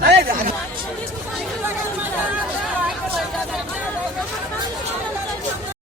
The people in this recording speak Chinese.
哎。